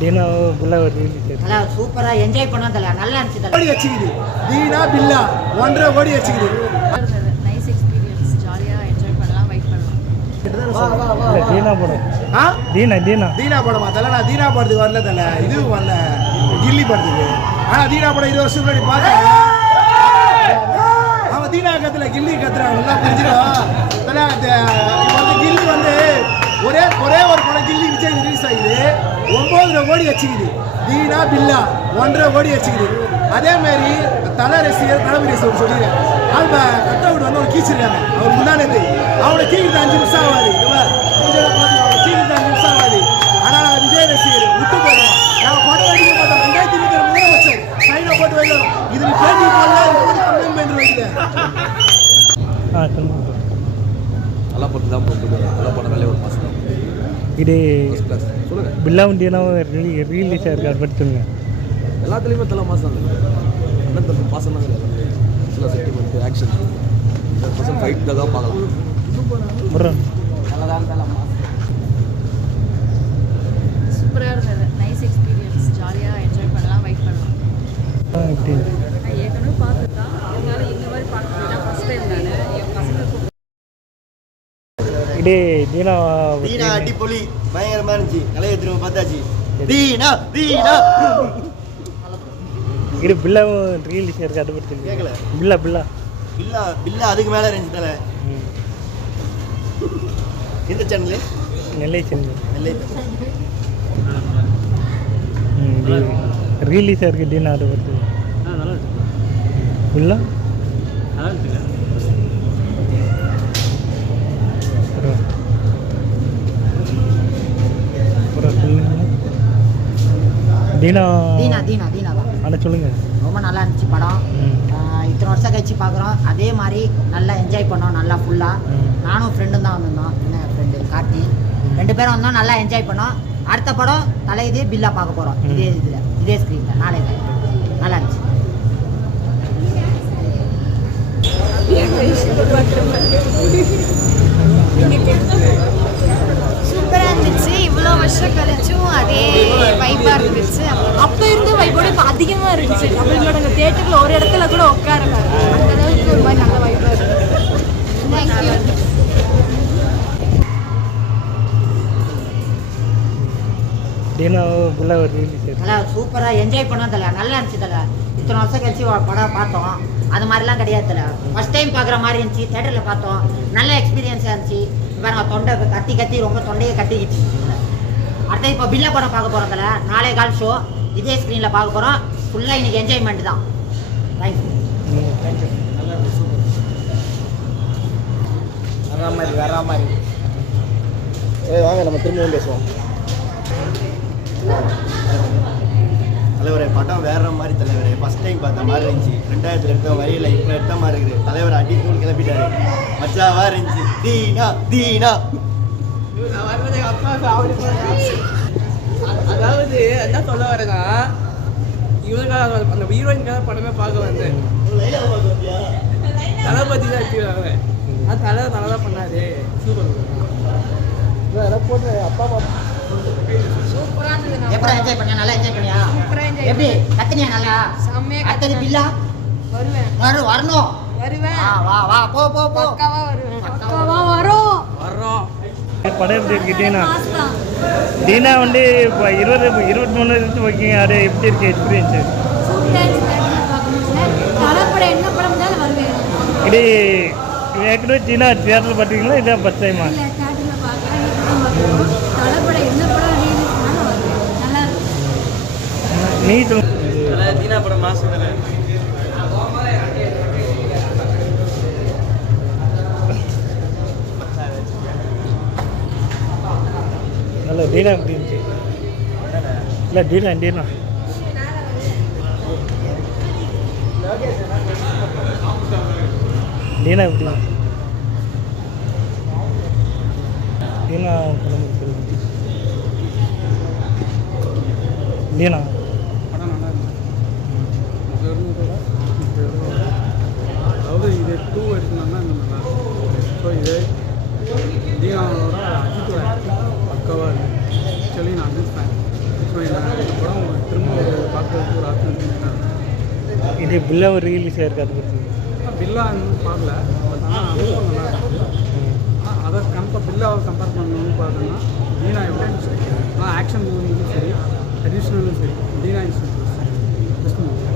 தீனா பில்லா நல்லா சூப்பரா என்ஜாய் பண்ணோம் தல. நல்லா இருந்துச்சு தல. கோடி வச்சுக்குது தீனா பில்லா 1.5 கோடி வச்சுக்குது. Nice experience. ஜாலியா என்ஜாய் பண்ணலாம், வெயிட் பண்ணலாம். தீனா படம். தீனா படமா தல? நான் தீனா படத்துக்கு வரல தல, இது வரல கில்லி படத்துக்கு. ஆனா தீனா படம் 20 வருஷம் முன்னாடி பார்த்தேன். அவன் தீனா கத்துல கில்லி கத்துறாங்க புரிஞ்சிடும் தல. இப்போ கில்லி வந்து ஒரே ஒரு படம் கில்லி விஜய் ரிலீஸ் ஆகுது, 9.5 கோடி வச்சுக்குது. தீனா பில்லா 1.5 கோடி வச்சுக்குது. அதே மாதிரி தலை ரசிகர் தளபதி ரசிகர் சொல்லிடுறேன். அவங்க கட் அவுட் வந்து ஒரு கீச்சிருக்காங்க. அவர் முன்னாடி அவனை கீழ்த்து 5 நிமிஷம் ஆகாது, கீழ்த்து 5 நிமிஷம் ஆகாது. ஆனால் நாங்கள் விஜய் ரசிகர் விட்டு போயிடுவோம். நாங்கள் படம் அடிக்க மாட்டோம். 2023 முதலமைச்சர் சைனை போட்டு வைக்கிறோம். இதில் பேட்டி போடலாம் என்று வைக்கிறேன். நல்லா படம் தான் போகுது. நல்லா படம் நல்ல ஒரு மாதம் தான். இது சொல்லுங்கள். பில்லாவும் தீனாவும் ரிலீஸ் ஆகிருக்கு, அதை பற்றி சொல்லுங்கள். எல்லாத்துலேயுமே தலை மாதம் தான். அண்ணன் தம்பி பாசம் தான் கிடையாது. சில சென்டிமெண்ட் ஆக்ஷன் 100% ஃபைட் தான் பார்க்கலாம். சூப்பராக இருந்தது. Nice experience. ஜாலியாக என்ஜாய் பண்ணலாம், வெயிட் பண்ணலாம். நான் ஏற்கனவே பார்த்துதான், இருந்தாலும் இந்த மாதிரி பார்க்கறது தான் ஃபஸ்ட் டைம். நான் என் பசங்களுக்கு தீனா அடிப்பொலி பயங்கரமா இருந்துச்சு. கலையை திரும்ப பார்த்தாச்சு. தீனா தீனா இது பில்லாவும் ரிலீஸ் ஆகிருக்கு, அதை பற்றி கேட்கல. பில்லா அதுக்கு மேலே இருந்துச்சு தலை. எந்த சேனலு? நெல்லை சேனல். நெல்லை ரிலீஸ் ஆகிருக்கு தீனா, அதை பற்றி பில்லா தீனா தான். ஆனால் சொல்லுங்கள். ரொம்ப நல்லா இருந்துச்சு படம். இத்தனை வருஷம் கழிச்சு பார்க்குறோம். அதே மாதிரி நல்லா என்ஜாய் பண்ணோம், நல்லா ஃபுல்லாக. நானும் ஃப்ரெண்டும் தான் வந்திருந்தோம். என்ன ஃப்ரெண்டு கார்த்தி, 2 பேரும் வந்தோம். நல்லா என்ஜாய் பண்ணோம். அடுத்த படம் தலையுது பில்லா பார்க்க போகிறோம். இதே ஸ்க்ரீனில் நாளை நல்லா இருந்துச்சு. சூப்பராக இருந்துச்சு. இவ்வளோ வருஷம் கழிச்சும் அதே வைப்பாக இருந்துச்சு. அப்போ இருந்த வைப்போட இப்போ அதிகமாக இருந்துச்சு. நம்மளோட அந்த தேட்டரில் ஒரு இடத்துல கூட உட்காரல. அந்த அளவுக்கு ஒரு மாதிரி நல்ல வைப்பாக இருந்துச்சு. தேங்க்யூ. தீனா பில்லா ரிலீஸ் நல்லா சூப்பராக என்ஜாய் பண்ணோம் தல. நல்லா இருந்துச்சு தல. இத்தனை வருஷம் கழிச்சு படம் பார்த்தோம். அது மாதிரிலாம் கிடையாது தல. ஃபஸ்ட் டைம் பார்க்குற மாதிரி இருந்துச்சு. தேட்டரில் பார்த்தோம். நல்ல எக்ஸ்பீரியன்ஸாக இருந்துச்சு. பாருங்க, தொண்டை கத்தி ரொம்ப தொண்டையை கட்டிக்கிச்சு. அடுத்த இப்போ பில்லா படம் பார்க்க போகிறோம் தல. நாளை கால் ஷோ இதே ஸ்க்ரீனில் பார்க்க போகிறோம். ஃபுல்லாக இன்றைக்கி என்ஜாய்மெண்ட் தான். தேங்க்யூ. வேற மாதிரி வாங்க நம்ம திரும்பவும் பேசுவோம். தலைவரே படம் வேற மாதிரி தலைவரே. ஃபர்ஸ்ட் டைம் பார்த்த மாதிரி இருந்துச்சு. 2000 எடுத்த வரையில இப்போ எடுத்த மாதிரி இருக்குது. தலைவர் அடி தூள் கிளப்பிட்டாரு. மச்சாவா இருந்துச்சு. தீனா அதாவது என்ன சொல்ல வரேன்னா, இவனுக்காக அந்த ஹீரோயின்காக படமே பார்க்க வந்தேன். தளபதி தான் வச்சுக்கிறாங்க. அது தலைவர் நல்லா தான் பண்ணாரு. சூப்பர் போட்டு அப்பா அம்மா சூப்பராக இருந்தது. எப்படி என்ஜாய் பண்ணியா? நல்லா என்ஜாய் பண்ணியா? சூப்பராக என்ஜாய். எப்படி கத்துனியா? நல்லா செம்மையாக. அடுத்தது பில்லா வருவேன். வரணும். வா போ பக்காவா வருவேன். பக்காவா வரோம். படம் எப்படி இருக்கு தீனா? தீனா வந்து இப்போ 23 வருஷம் வைக்கிங்க. அது எப்படி இருக்கு எக்ஸ்பீரியன்ஸு? தலைப்படம் என்ன படம் இருந்தாலும் வருவேன். இது ஏற்கனவே தீனா தியேட்டரில் பார்த்தீங்களா? இதான் ஃபஸ்ட் டைமா? தேட்டரில் பார்க்குறேன். தலைப்படம் என்ன படம் ரிலீஸ் பண்ணாலும் வருவேன். நல்லா இருக்கும். நீ சொல்லு. தீனா படம் மாசம் நல்ல தீனா எப்படி இருந்துச்சு? இல்லை தீனா தீனா எப்படி தீனா படம் சொல்லுங்க. தீனா படம் நல்லா இருந்துச்சு. அதாவது இது 2 எடுத்துனாங்கன்னா இன்னும் நல்லா இருக்கும். ஸோ இது தீனாவோட அஜித்தோட பக்கவாக இருக்குது. ஆக்சுவலி நான் அஜித் ஃபேன். ஸோ ஒரு ஆப்ஷன் இது பில்லா ஒரு ரிலீஸ் ஆயிருக்கு அது பற்றி பில்லா பார்க்கல பட் ஆனால் அதுவும் நல்லா இருக்குது அதை பில்லாவை கம்பேர் பண்ணணும்னு பார்த்தோன்னா தீனா எவ்வளோ ஆனால் ஆக்ஷன் மூவிங்கும் சரி ட்ரெடிஷ்னலும் சரி தீனா இஸ் பெஸ்ட் மூவி